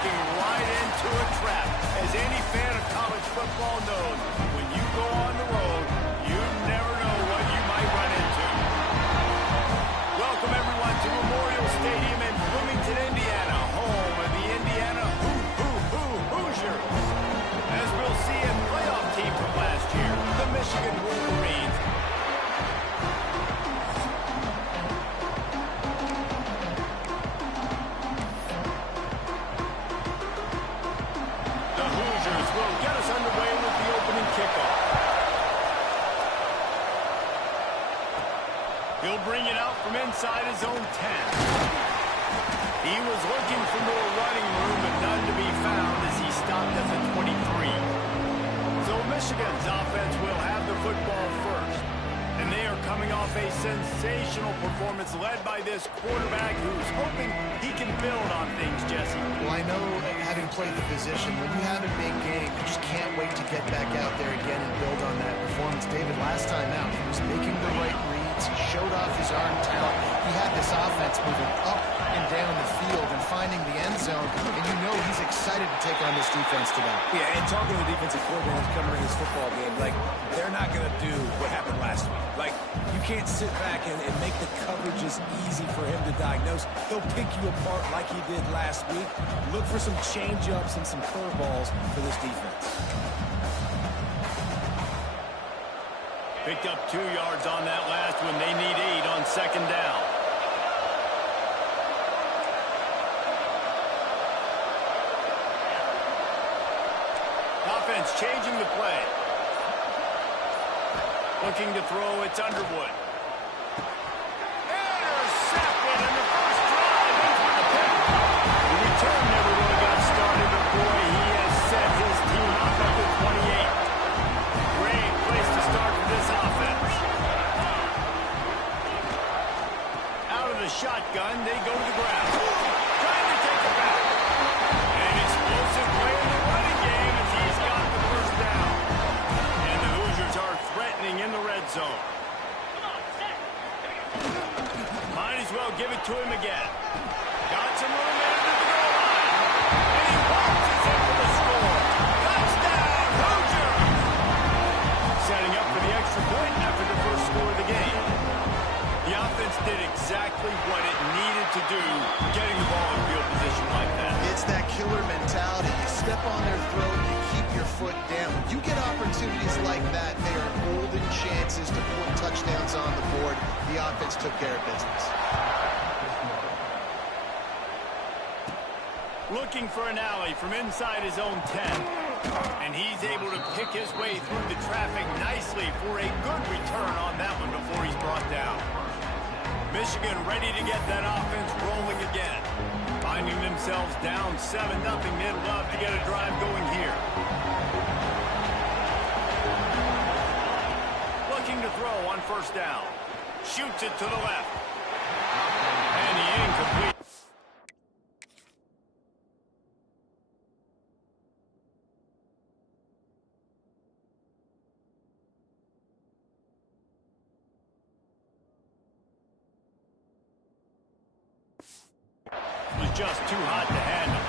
walking right into a trap. As any fan of college football knows, when you go on the road, you never know what you might run into. Welcome, everyone, to Memorial Stadium in Bloomington, Indiana, home of the Indiana Hoosiers. As we'll see a playoff team from last year, the Michigan Wolverines. The Hoosiers will get us underway with the opening kickoff. He'll bring it out from inside his own 10. He was looking for more running room, but none to be found as he stopped at the 23. So Michigan's offense will have the football first. And they are coming off a sensational performance led by this quarterback who's hoping he can build on things, Jesse. Well, I know, having played the position, when you have a big game, you just can't wait to get back out there again and build on that performance. David, last time out, he was making the right reads. He showed off his arm talent. He had this offense moving up and down the field and finding the end zone. And you know he's excited to take on this defense today. Yeah, and talking to the defensive coordinator coming in this football game, like, they're not going to do what happened last week. Like, you can't sit back and make the coverages easy for him to diagnose. He'll pick you apart like he did last week. Look for some change-ups and some curveballs for this defense. Picked up 2 yards on that last one. They need 8 on second down. Offense changing the play. Looking to throw, it's Underwood. Intercepted in the first drive into the pick. The return never really got started, but boy, he has set his team up at the 28. Great place to start for this offense. Out of the shotgun, they go to the ground. Trying to take it back. An explosive play in the running game as he's got the first down. And the Hoosiers are threatening in the red zone. Might as well give it to him again. Got some room into the goal line. And he waltzes in for the score. Touchdown, Hoosiers! Setting up for the extra point after the first score of the game. The offense did exactly what it needed to do, getting the ball in field position like that. It's that killer mentality. You step on their throat, you keep your foot down. When you get opportunities like that, they are golden chances to put touchdowns on the board. The offense took care of business. Looking for an alley from inside his own 10. And he's able to pick his way through the traffic nicely for a good return on that one before he's brought down. Michigan ready to get that offense rolling again. Finding themselves down 7-0, they'd love to get a drive going here. Looking to throw on first down. Shoots it to the left. And he incomplete. Was just too hot to handle.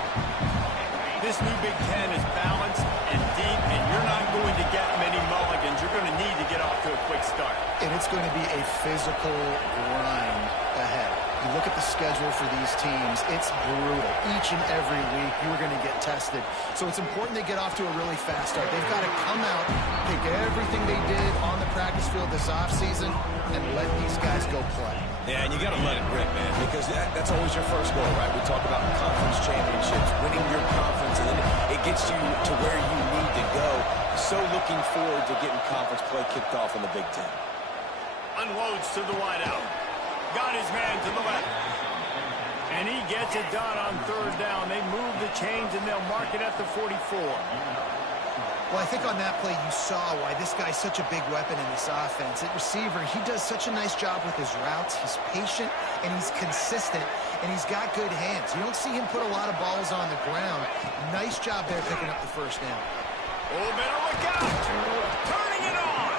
This new Big Ten is balanced and deep, and you're not going to get many mulligans. You're going to need to get off to a quick start. And it's going to be a physical grind ahead. You look at the schedule for these teams, it's brutal. Each and every week, you're going to get tested. So it's important they get off to a really fast start. They've got to come out, take everything they did on the practice field this offseason, and let these guys go play. Yeah, and you got to let it rip, man, because that's always your first goal, right? We talk about conference championships, winning your conference, and then it gets you to where you need to go. So looking forward to getting conference play kicked off in the Big Ten. Unloads to the wideout. Got his man to the left. And he gets it done on third down. They move the chains, and they'll mark it at the 44. Well, I think on that play you saw why this guy's such a big weapon in this offense. At receiver, he does such a nice job with his routes. He's patient, and he's consistent, and he's got good hands. You don't see him put a lot of balls on the ground. Nice job there picking up the first down. Oh, better look out. Turning it on.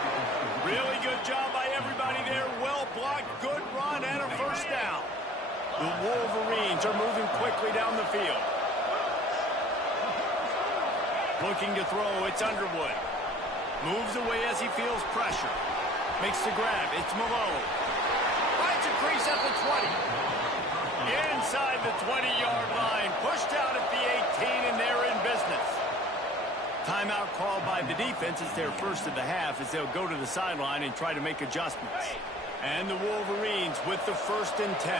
Really good job by everybody there. Well blocked, good run, and a first down. The Wolverines are moving quickly down the field. Looking to throw, it's Underwood. Moves away as he feels pressure. Makes the grab, it's Malone. Finds a crease at the 20. Inside the 20-yard line. Pushed out at the 18, and they're in business. Timeout called by the defense. It's their first of the half as they'll go to the sideline and try to make adjustments. And the Wolverines with the 1st and 10.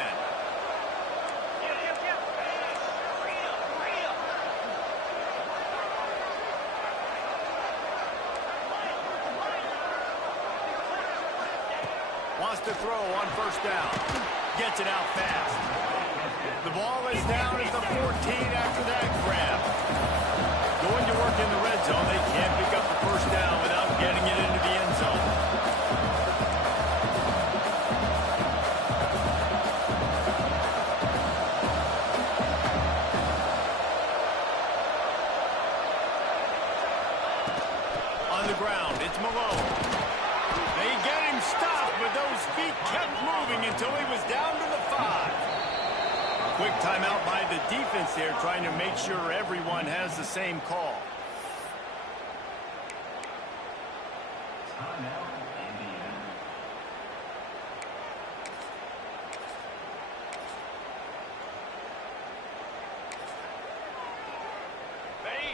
Wants to throw on 1st down. Gets it out fast. The ball is down at the 14 after that grab. Going to work in the red zone. They can't pick up the 1st down without getting it into the end zone. On the ground, it's Malone. They get him stopped, but those feet kept moving until he was down to the 5. Quick timeout by the defense there, trying to make sure everyone has the same call.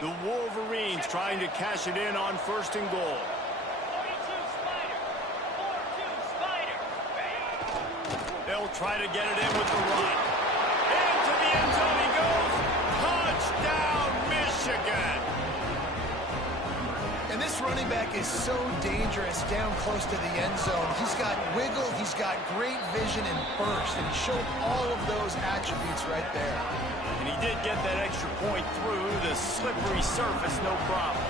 The Wolverines trying to cash it in on 1st and goal. They'll try to get it in with the run. Into the end zone he goes. Touchdown, Michigan. And this running back is so dangerous down close to the end zone. He's got wiggle, he's got great vision and burst, and he showed all of those attributes right there. And he did get that extra point through the slippery surface, no problem.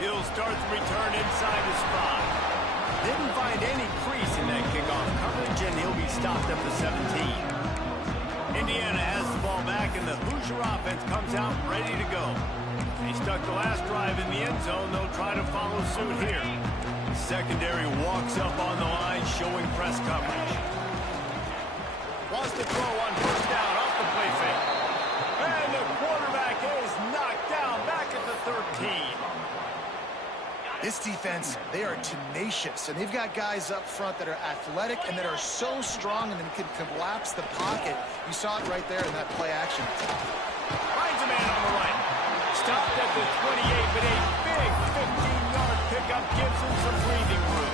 He'll start the return inside his 5. Didn't find any crease in that kickoff coverage, and he'll be stopped at the 17. Indiana has the ball back, and the Hoosier offense comes out ready to go. They stuck the last drive in the end zone. They'll try to follow suit here. Secondary walks up on the line, showing press coverage. Wants to throw on 1st down off the play fake. And the quarterback is knocked down back at the 13. This defense, they are tenacious, and they've got guys up front that are athletic and that are so strong and can collapse the pocket. You saw it right there in that play action. Finds a man on the right. Stopped at the 28, but a big 15-yard pickup gives him some breathing room.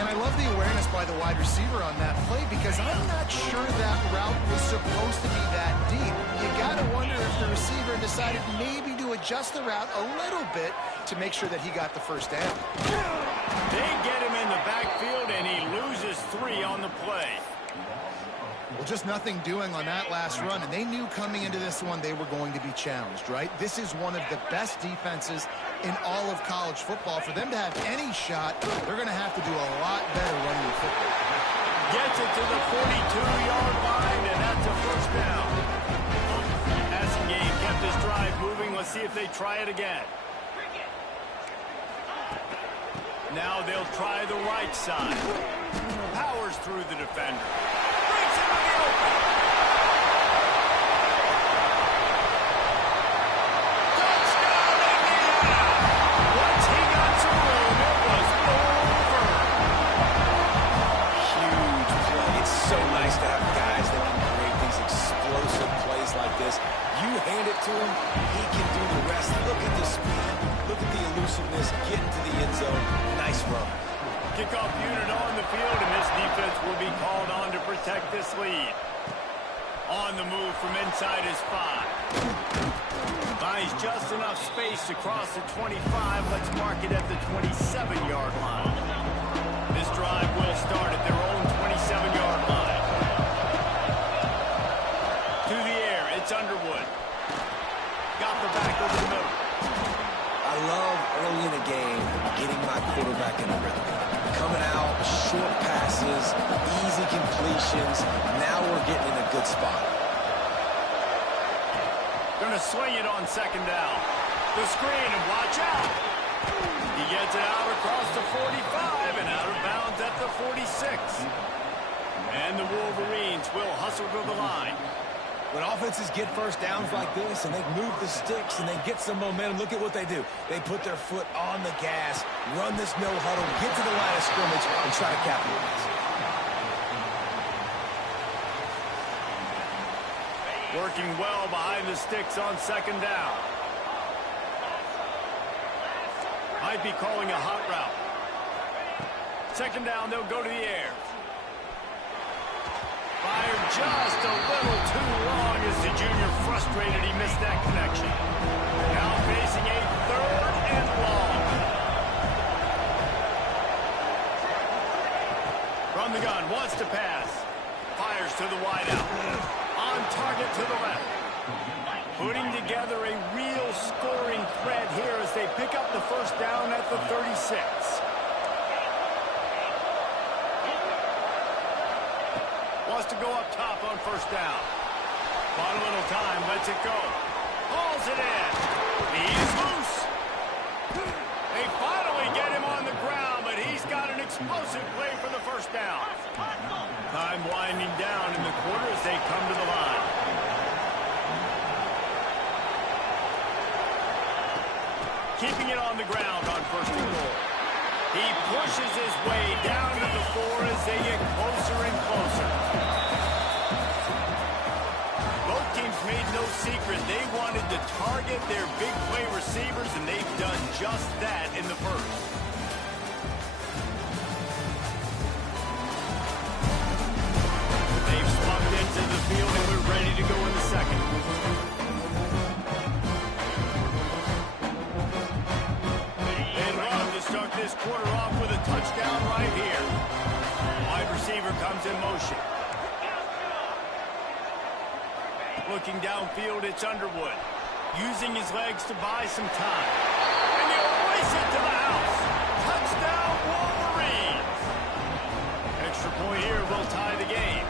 And I love the awareness by the wide receiver on that play because I'm not sure that route was supposed to be that deep. You got to wonder if the receiver decided maybe to adjust the route a little bit to make sure that he got the 1st down. They get him in the backfield, and he loses 3 on the play. Well, just nothing doing on that last run, and they knew coming into this one they were going to be challenged, right? This is one of the best defenses in all of college football. For them to have any shot, they're going to have to do a lot better running the football. Gets it to the 42-yard line, and that's a 1st down. Passing game kept this drive moving. Let's see if they try it again. Now they'll try the right side. Powers through the defender. Breaks into the open. Touchdown, Indiana! Once he got some room, it was over. Huge play. It's so nice to have guys that can create these explosive plays like this. You hand it to him, he can do the rest. Look at the speed. Look at the elusiveness. Get into the end zone. Nice run. Kickoff unit on the field, and this defense will be called on to protect this lead. On the move from inside his 5. Finds just enough space to cross the 25. Let's mark it at the 27-yard line. This drive will start at their own 27-yard line. To the air, it's Underwood. Got the back over the middle. I love early in the game getting my quarterback in a rhythm. Coming out, short passes, easy completions. Now we're getting in a good spot. Going to swing it on 2nd down. The screen, and watch out. He gets it out across the 45 and out of bounds at the 46. And the Wolverines will hustle to the line. When offenses get first downs like this and they move the sticks and they get some momentum, look at what they do. They put their foot on the gas, run this no huddle, get to the line of scrimmage, and try to capitalize. Working well behind the sticks on second down. Might be calling a hot route. Second down, they'll go to the air. Fired just a little too long as the junior frustrated he missed that connection. Now facing a third and long. From the gun, wants to pass. Fires to the wideout. On target to the left. Putting together a real scoring threat here as they pick up the first down at the 36. Wants to go up top on first down. Bought a little time, lets it go. Hauls it in. He's loose. They finally get him on the ground, but he's got an explosive play for the first down. Time winding down in the quarter as they come to the line. Keeping it on the ground on first and goal. He pushes his way down to the 4 as they get closer and closer. Both teams made no secret they wanted to target their big play receivers, and they've done just that in the first. They've swapped into the field, and we're ready to go in the second. Start this quarter off with a touchdown right here. Wide receiver comes in motion. Looking downfield, it's Underwood. Using his legs to buy some time. And he'll race it to the house. Touchdown, Wolverines. Extra point here will tie the game.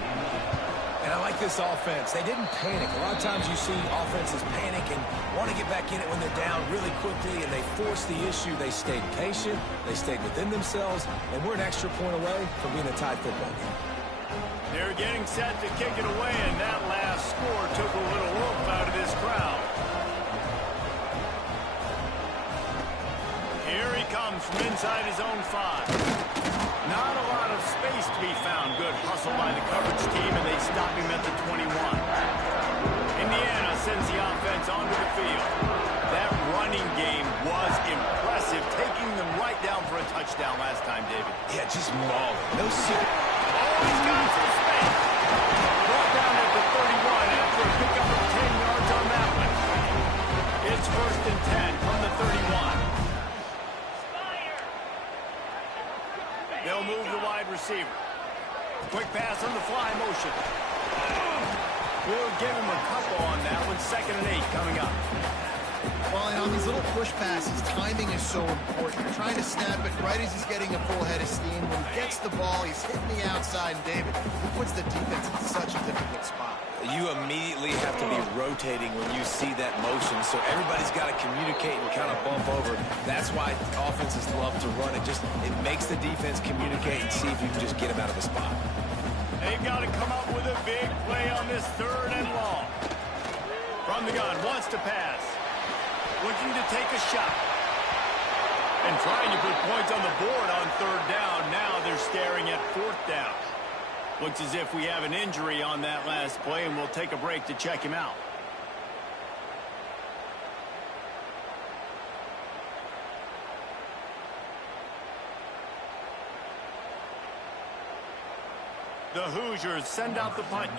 And I like this offense. They didn't panic. A lot of times you see offenses panic and want to get back in it when they're down really quickly, and they force the issue. They stayed patient. They stayed within themselves, and we're an extra point away from being a tied football game. They're getting set to kick it away, and that last score took a little oomph out of this crowd. Here he comes from inside his own 5. Not a lot of space to be found. Good hustle by the coverage team, and they stop him at the 21. Indiana sends the offense onto the field. That running game was impressive, taking them right down for a touchdown last time, David. Yeah, just mauling. No secret. Oh, he's got some space. Brought down at the 31 after a pickup of 10 yards on that one. It's first and 10 from the 31. They'll move the wide receiver. Quick pass on the fly motion. We'll give him a couple on that one. 2nd and 8 coming up. Well, and on these little push passes, timing is so important. You're trying to snap it right as he's getting a full head of steam. When he gets the ball, he's hitting the outside. And David, he puts the defense in such a difficult spot. You immediately have to be rotating when you see that motion, so everybody's got to communicate and kind of bump over. That's why offenses love to run it. It makes the defense communicate and see if you can just get him out of the spot. They've got to come up with a big play on this 3rd and long. From the gun, wants to pass. Looking to take a shot. And trying to put points on the board on 3rd down. Now they're staring at 4th down. Looks as if we have an injury on that last play, and we'll take a break to check him out. The Hoosiers send out the punt.